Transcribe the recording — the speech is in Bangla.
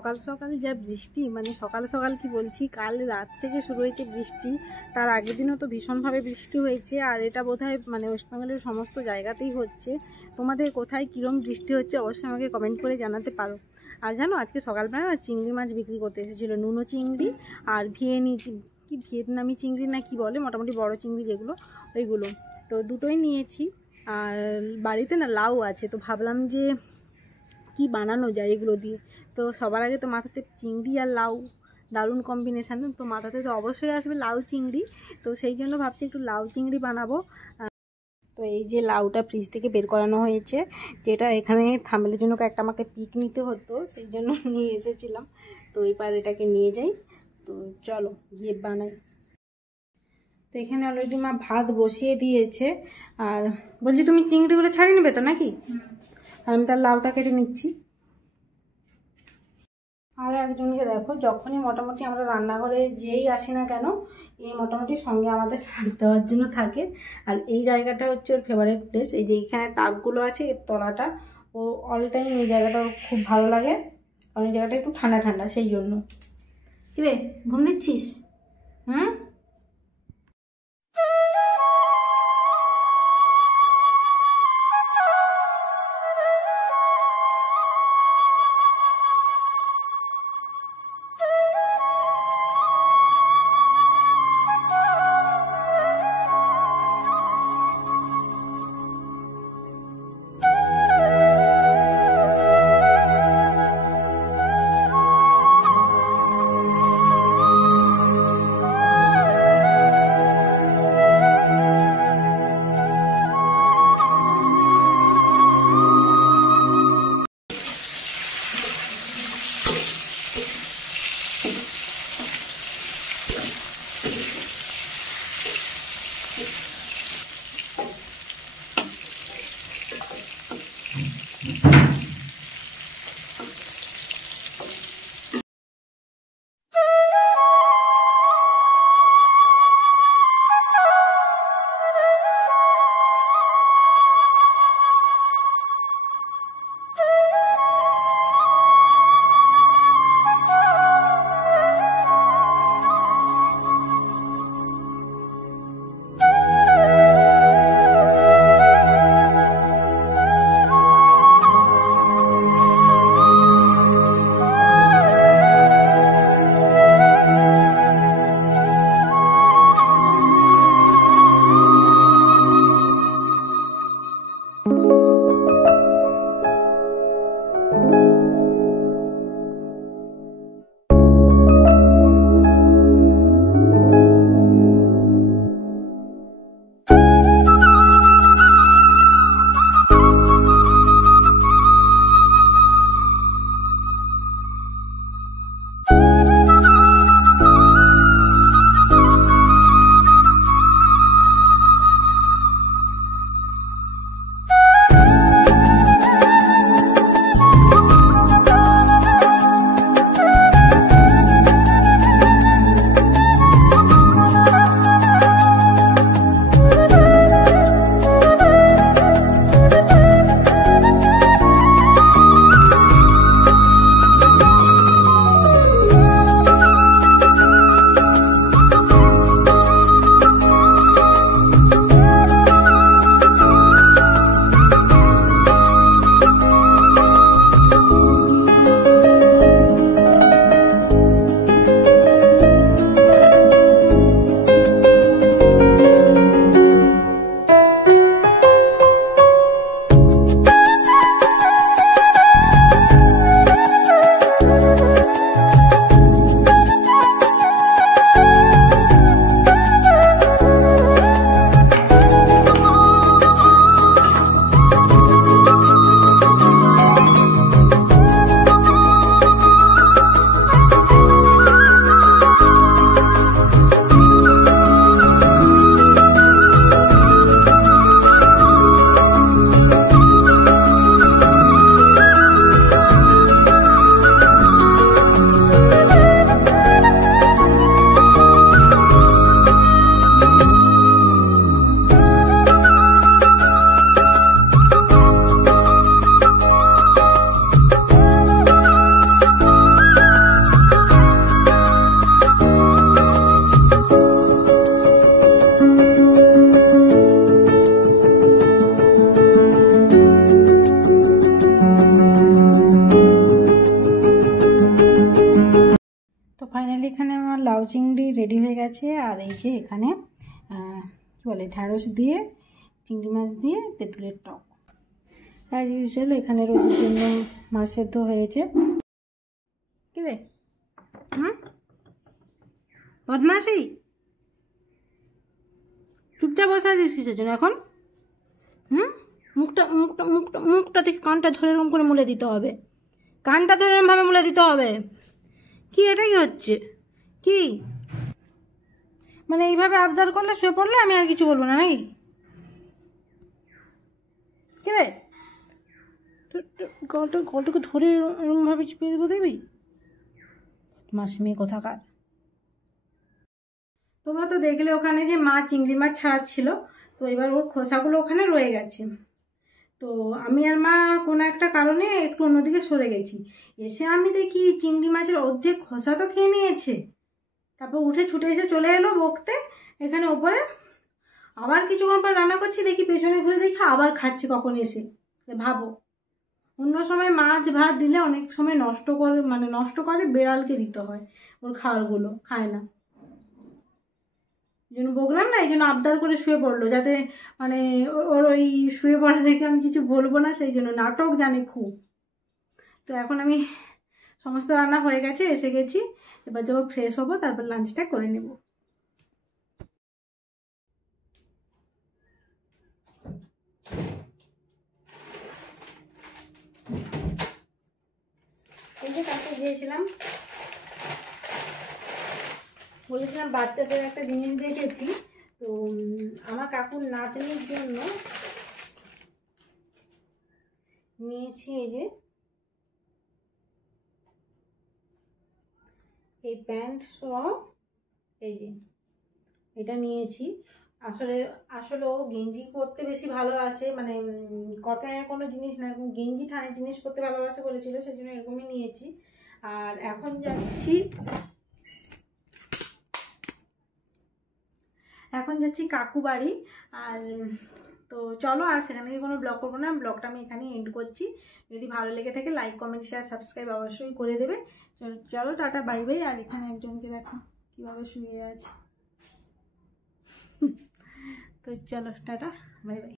সকাল সকাল যা বৃষ্টি, মানে সকাল সকাল কি বলছি, কাল রাত থেকে শুরু হয়েছে বৃষ্টি। তার আগের দিনও তো ভীষণভাবে বৃষ্টি হয়েছে, আর এটা বোধহয় মানে ওয়েস্টবেঙ্গলের সমস্ত জায়গাতেই হচ্ছে। তোমাদের কোথায় কীরকম বৃষ্টি হচ্ছে অবশ্যই আমাকে কমেন্ট করে জানাতে পারো। আর জানো, আজকে সকালবেলা না চিংড়ি মাছ বিক্রি করতে এসেছিলো, নুনো চিংড়ি আর ভিয়েতনামি চিংড়ি না কি বলে, মোটামুটি বড় চিংড়ি যেগুলো, ওইগুলো। তো দুটোই নিয়েছি। আর বাড়িতে না লাউ আছে, তো ভাবলাম যে কি বানানো যায় এগুলো দিয়ে। তো সবার আগে তো মাথাতে চিংড়ি আর লাউ দারুণ কম্বিনেশান, তো মাথাতে তো অবশ্যই আসবে লাউ চিংড়ি। তো সেই জন্য ভাবছি একটু লাউ চিংড়ি বানাবো। তো এই যে লাউটা ফ্রিজ থেকে বের করানো হয়েছে, যেটা এখানে থাম্বনেলের জন্য একটা আমাকে পিক নিতে হতো, সেই জন্য নিয়ে এসেছিলাম। তো এবার এটাকে নিয়ে যাই। তো চলো গিয়ে বানাই। তো এখানে অলরেডি মা ভাত বসিয়ে দিয়েছে। আর বলছি, তুমি চিংড়িগুলো ছাড়িয়ে নেবে তো নাকি? আর আমি তার লাউটা কেটে নিচ্ছি। আর একজনকে দেখো, যখনই মোটামুটি আমরা রান্নাঘরে যেই আসি না কেন, এই মোটামুটি সঙ্গে আমাদের শাক দেওয়ার জন্য থাকে। আর এই জায়গাটা হচ্ছে ওর ফেভারিট প্লেস। এই যে এখানে তাকগুলো আছে, এর তলাটা, ও অল টাইম এই জায়গাটা ওর খুব ভালো লাগে, কারণ এই জায়গাটা একটু ঠান্ডা ঠান্ডা, সেই জন্য। কি রে, ঘুম দিচ্ছিস? হুম। রেডি হয়ে গেছে। আর এই যে এখানে কী বলে ঢ্যাঁড়স দিয়ে চিংড়ি মাছ দিয়ে তেঁতুলের টক। অ্যাজ ইউজুয়াল এখানে রোজের জন্য মাছ সেদ্ধ হয়েছে। কি রে বদমাসি, চুপচাপ বসে আছিস কিসের জন্য এখন? মুখটা মুখটা মুখটা মুখটা থেকে কানটা ধরে এরকম করে মুলে দিতে হবে, কানটা ধরে এরকমভাবে মুলে দিতে হবে। কি এটা কি হচ্ছে? কি মানে এইভাবে আবদার করলে শুয়ে পড়লে আমি আর কিছু বলবো না নাকি? কি রে গলটাকে ধরে এরকমভাবে চিপিয়ে দেবো দেখবি? মাসি মেয়ে কোথাকার। তোমরা তো দেখলে ওখানে যে মা চিংড়ি মাছ ছাড়াচ্ছিল, তো এবার ওর খোসাগুলো ওখানে রয়ে গেছে। তো আমি আর মা কোনো একটা কারণে একটু অন্যদিকে সরে গেছি। এসে আমি দেখি চিংড়ি মাছের অর্ধেক খোসা তো খেয়ে নিয়েছে। তারপর উঠে ছুটে এসে চলে এলো বকতে এখানে ওপরে। আবার কিছুক্ষণ পর রান্না করছি, দেখি পেছনে ঘুরে দেখি আবার খাচ্ছে কখন এসে। ভাবো, অন্য সময় মাছ ভাত দিলে অনেক সময় নষ্ট করে বেড়ালকে দিতে হয়, ওর খাবারগুলো খায় না। এই জন্য বললাম না, এই জন্য আবদার করে শুয়ে পড়লো, যাতে মানে ওর ওই শুয়ে পড়া দেখে আমি কিছু বলবো না, সেই জন্য নাটক জানে খুব। তো এখন আমি সমস্ত রান্না হয়ে গেছে, এসে গেছি। এবার যখন ফ্রেশ হবো তারপর লাঞ্চটা করে নেব। এই যে কাছে গিয়েছিলাম, বলেছিলাম বাচ্চাদের একটা জিনিস দেখেছি। তো আমার কাকুর নাতনির জন্য নিয়েছি এই যে এই প্যান্ট সহ, এই যে এটা নিয়েছি। আসলে ও গেঞ্জি পরতে বেশি ভালোবাসে, মানে কটনের কোনো জিনিস না, গেঞ্জি থানের জিনিস পরতে ভালোবাসে বলেছিল, সেই জন্য এরকমই নিয়েছি। আর এখন যাচ্ছি কাকু বাড়ি। আর তো চলো, আর সেখানে কোনো ব্লগ করবো না, ব্লগটা আমি এখানে এন্ড করছি। যদি ভালো লেগে থাকে লাইক কমেন্ট শেয়ার সাবস্ক্রাইব অবশ্যই করে দেবে। চলো টাটা বাই বাই। আর এখানে একজনকে দেখো কীভাবে শুয়ে আছে। তো চলো টাটা বাই বাই।